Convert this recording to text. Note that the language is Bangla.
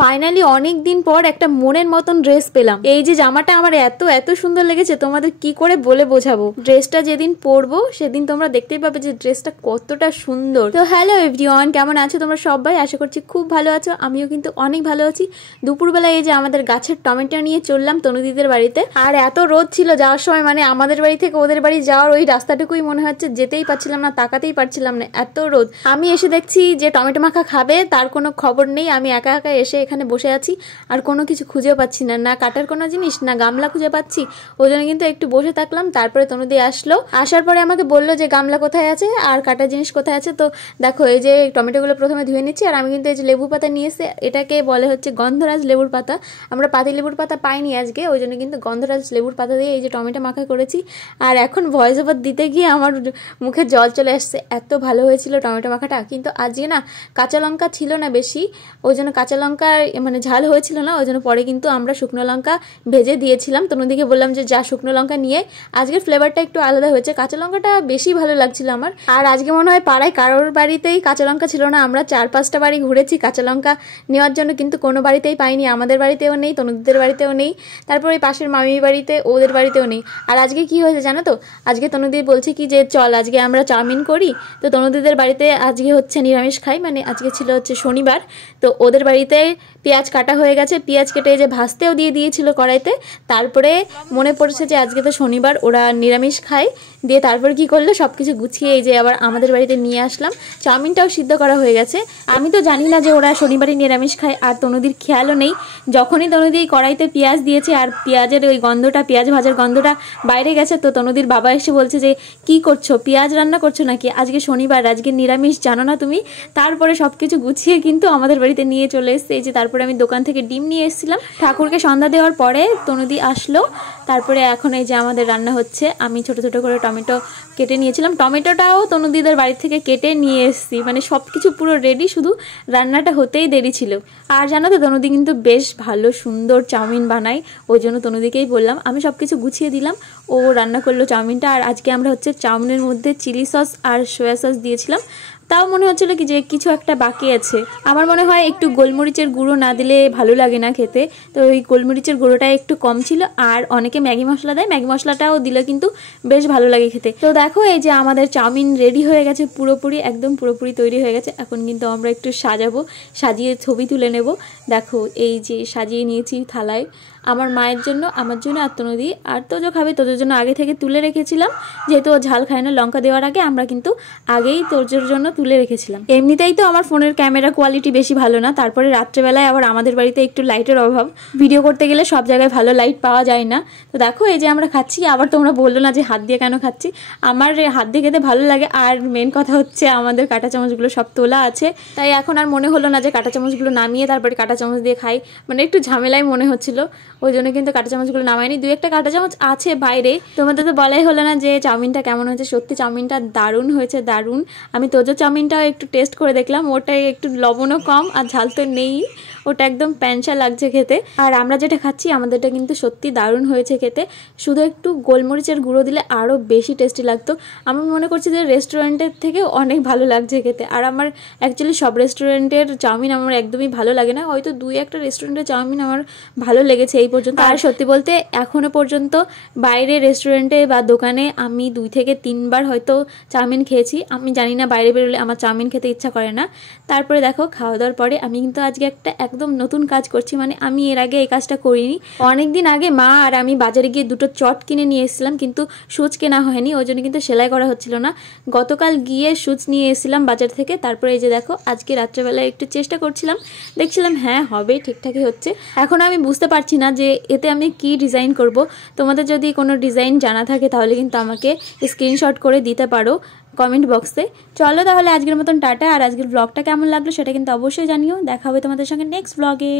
ফাইনালি অনেক দিন পর একটা মনের মতন ড্রেস পেলাম। এই যে জামাটা আমার এত এত সুন্দর লেগেছে, তোমাদের কি করে বলে বোঝাবো। ড্রেসটা যেদিন পরবো সেদিন তোমরা দেখতেই পাবে যে ড্রেসটা কতটা সুন্দর। তো হ্যালো এভরিওয়ান, কেমন আছো তোমরা সবাই? আশা করছি খুব ভালো আছো, আমিও কিন্তু অনেক ভালো আছি। দুপুরবেলা এই যে আমাদের গাছের টমেটো নিয়ে চললাম তনুদিদের বাড়িতে। আর এত রোদ ছিল যাওয়ার সময়, মানে আমাদের বাড়ি থেকে ওদের বাড়ি যাওয়ার ওই রাস্তাটুকুই মনে হচ্ছে যেতেই পারছিলাম না, তাকাতেই পারছিলাম না, এত রোদ। আমি এসে দেখছি যে টমেটো মাখা খাবে, তার কোনো খবর নেই। আমি একা একা এসে এখানে বসে আছি আর কোনো কিছু খুঁজেও পাচ্ছি না, না কাটার কোনো জিনিস, না গামলা খুঁজে পাচ্ছি। ওই জন্য কিন্তু একটু বসে থাকলাম। তারপরে তনুদি আসলো, আসার পরে আমাকে বললো যে গামলা কোথায় আছে আর কাটার জিনিস কোথায় আছে। তো দেখো এই যে টমেটোগুলো প্রথমে ধুয়ে নিচ্ছি, আর আমি কিন্তু এই যে লেবু পাতা নিয়ে এসে, এটাকে বলে হচ্ছে গন্ধরাজ লেবুর পাতা। আমরা পাতি লেবুর পাতা পাইনি আজকে, ওই জন্য কিন্তু গন্ধরাজ লেবুর পাতা দিয়ে এই যে টমেটো মাখা করেছি। আর এখন ভয়েস ওভার দিতে গিয়ে আমার মুখে জল চলে আসছে, এত ভালো হয়েছিল টমেটো মাখাটা। কিন্তু আজকে না কাঁচা লঙ্কা ছিল না বেশি, ওই জন্য কাঁচা লঙ্কা মানে ঝাল হয়েছিল না, ওই জন্য পরে কিন্তু আমরা শুকনো লঙ্কা ভেজে দিয়েছিলাম। তনুদিকে বললাম যে যা শুকনো লঙ্কা নিয়ে, আজকের ফ্লেভারটা একটু আলাদা হয়েছে, কাঁচা লঙ্কাটা বেশি ভালো লাগছিল আমার। আর আজকে মনে হয় পাড়ায় কারোর বাড়িতেই কাঁচা লঙ্কা ছিল না। আমরা 4-5টা বাড়ি ঘুরেছি কাঁচা লঙ্কা নেওয়ার জন্য, কিন্তু কোনো বাড়িতেই পাইনি। আমাদের বাড়িতেও নেই, তনুদিদের বাড়িতেও নেই, তারপরে পাশের মামির বাড়িতে, ওদের বাড়িতেও নেই। আর আজকে কি হয়েছে জানো তো, আজকে তনুদি বলছে কি যে চল আজকে আমরা চাউমিন করি। তো তনুদিদের বাড়িতে আজকে হচ্ছে নিরামিষ খাই, মানে আজকে ছিল হচ্ছে শনিবার। তো ওদের বাড়িতে পেঁয়াজ কাটা হয়ে গেছে, পেঁয়াজ কেটে যে ভাজতেও দিয়ে দিয়েছিল কড়াইতে। তারপরে মনে পড়েছে যে আজকে তো শনিবার, ওরা নিরামিষ খায়। দিয়ে তারপর কি করলো, সব কিছু গুছিয়ে এই যে আবার আমাদের বাড়িতে নিয়ে আসলাম। চাউমিনটাও সিদ্ধ করা হয়ে গেছে। আমি তো জানি না যে ওরা শনিবারই নিরামিষ খায়, আর তনুদির খেয়ালও নেই। যখনই তনুদি কড়াইতে পেঁয়াজ দিয়েছে আর পেঁয়াজের ওই গন্ধটা, পেঁয়াজ ভাজার গন্ধটা বাইরে গেছে, তো তনুদির বাবা এসে বলছে যে কি করছো, পেঁয়াজ রান্না করছো নাকি? আজকে শনিবার, আজকে নিরামিষ, জানো না তুমি? তারপরে সব কিছু গুছিয়ে কিন্তু আমাদের বাড়িতে নিয়ে চলে এসছে। এই যে তারপরে আমি দোকান থেকে ডিম নিয়ে এসেছিলাম। ঠাকুরকে সন্ধ্যা দেওয়ার পরে তনুদি আসলো। তারপরে এখন এই যে আমাদের রান্না হচ্ছে। আমি ছোট ছোট করে টমেটো কেটে নিয়েছিলাম, টমেটোটাও তনুদিদের বাড়ি থেকে কেটে নিয়ে এসেছি, মানে সব কিছু পুরো রেডি, শুধু রান্নাটা হতেই দেরি ছিল। আর জানো তো তনুদি কিন্তু বেশ ভালো সুন্দর চাউমিন বানায়, ওই জন্য তনুদিকেই বললাম, আমি সব কিছু গুছিয়ে দিলাম, ও রান্না করলো চাউমিনটা। আর আজকে আমরা হচ্ছে চাউমিনের মধ্যে চিলি সস আর সয়া সস দিয়েছিলাম। তাও মনে হচ্ছিল কি যে কিছু একটা বাকি আছে। আমার মনে হয় একটু গোলমরিচের গুঁড়ো না দিলে ভালো লাগে না খেতে, তো ওই গোলমরিচের গুঁড়োটা একটু কম ছিল। আর অনেকে ম্যাগি মশলা দেয়, ম্যাগি মশলাটাও দিলে কিন্তু বেশ ভালো লাগে খেতে। তো দেখো এই যে আমাদের চাউমিন রেডি হয়ে গেছে, পুরোপুরি একদম পুরোপুরি তৈরি হয়ে গেছে। এখন কিন্তু আমরা একটু সাজাবো, সাজিয়ে ছবি তুলে নেব। দেখো এই যে সাজিয়ে নিয়েছি থালায়, আমার মায়ের জন্য, আমার জন্য, আর তনুদি আর তোজো খাবে, তোজোর জন্য আগে থেকে তুলে রেখেছিলাম, যেহেতু ও ঝাল খায় না লঙ্কা দেওয়ার আগে, আমরা কিন্তু আগেই তোজোর জন্য তুলে রেখেছিলাম। এমনিতেই তো আমার ফোনের ক্যামেরা কোয়ালিটি বেশি ভালো না, তারপরে রাত্রেবেলায় আবার আমাদের বাড়িতে একটু লাইটের অভাব, ভিডিও করতে গেলে সব জায়গায় ভালো লাইট পাওয়া যায় না। তো দেখো এই যে আমরা খাচ্ছি, আবার তোমরা বললো না যে হাত দিয়ে কেন খাচ্ছি, আমার হাত দিয়ে খেতে ভালো লাগে। আর মেন কথা হচ্ছে আমাদের কাঁটা চামচগুলো সব তোলা আছে, তাই এখন আর মনে হলো না যে কাঁটা চামচগুলো নামিয়ে তারপরে কাঁটা চামচ দিয়ে খাই, মানে একটু ঝামেলাই মনে হচ্ছিল, ওই জন্য কিন্তু কাঁটা চামচগুলো নামাইনি। 2-1টা কাঁটা চামচ আছে বাইরে। তোমাদের তো বলাই হলো না যে চাউমিনটা কেমন হয়েছে। সত্যি চাউমিনটা দারুণ হয়েছে, দারুণ। আমি তোজো চাউমিনটাও একটু টেস্ট করে দেখলাম, ওটাই একটু লবণও কম আর ঝাল তো নেই, ওটা একদম প্যানসা লাগছে খেতে। আর আমরা যেটা খাচ্ছি আমাদেরটা কিন্তু সত্যি দারুণ হয়েছে খেতে, শুধু একটু গোলমরিচের গুঁড়ো দিলে আরও বেশি টেস্টি লাগতো। আমি মনে করছি যে রেস্টুরেন্টের থেকে অনেক ভালো লাগছে খেতে। আর আমার অ্যাকচুয়ালি সব রেস্টুরেন্টের চাউমিন আমার একদমই ভালো লাগে না, হয়তো 2-1টা রেস্টুরেন্টের চাউমিন আমার ভালো লেগেছে এই পর্যন্ত। আর সত্যি বলতে এখনো পর্যন্ত বাইরে রেস্টুরেন্টে বা দোকানে আমি 2 থেকে 3 বার হয়তো চাউমিন খেয়েছি। আমি জানি না, বাইরে বেরোলে আমার চাউমিন খেতে ইচ্ছা করে না। তারপরে দেখো খাওয়া দাওয়ার পরে আমি কিন্তু আজকে একটা একদম নতুন কাজ করছি, মানে আমি এর আগে এই কাজটা করিনি। অনেকদিন আগে মা আর আমি বাজারে গিয়ে 2টো চট কিনে নিয়ে এসেছিলাম, কিন্তু সুচ কেনা হয়নি, ওই জন্য কিন্তু সেলাই করা হচ্ছিল না। গতকাল গিয়ে সুচ নিয়ে এসেছিলাম বাজার থেকে। তারপরে এই যে দেখো আজকে রাত্রেবেলায় একটু চেষ্টা করছিলাম, দেখছিলাম হ্যাঁ হবে, ঠিকঠাকই হচ্ছে। এখন আমি বুঝতে পারছি না যে এতে আমি কি ডিজাইন করব। তোমাদের যদি কোনো ডিজাইন জানা থাকে তাহলে কিন্তু আমাকে স্ক্রিনশট করে দিতে পারো কমেন্ট বক্সে। চলো তাহলে আজকের মতন টাটা। আর আজকের ব্লগটা কেমন লাগলো সেটা কিন্তু অবশ্যই জানিও। দেখা হবে তোমাদের সঙ্গে নেক্সট ব্লগে।